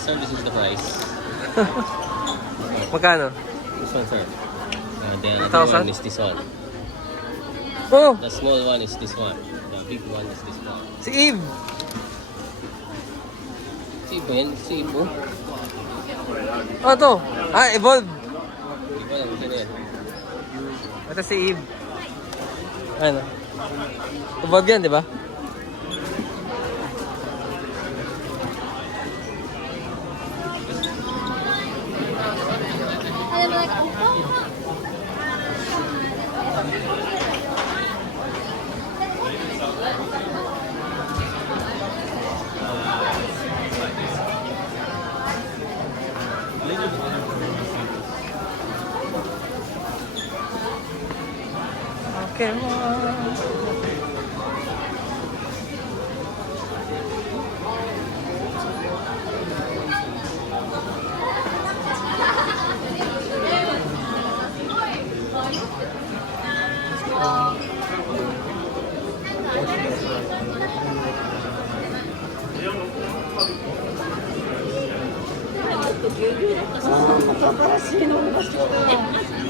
Sir, this is the price. Magkano? This one, sir. The other 1,000? one is this one. Oh! The small one is this one. The big one is this one. Si Eve! Si Ibo yan? Si Ibo? Oh, ito! Ah, Evolve! Ibo lang, sino yan? Ito si Eve. Ano? Evolve yan, di ba? Okay, Ah, 新しいのを出してきた。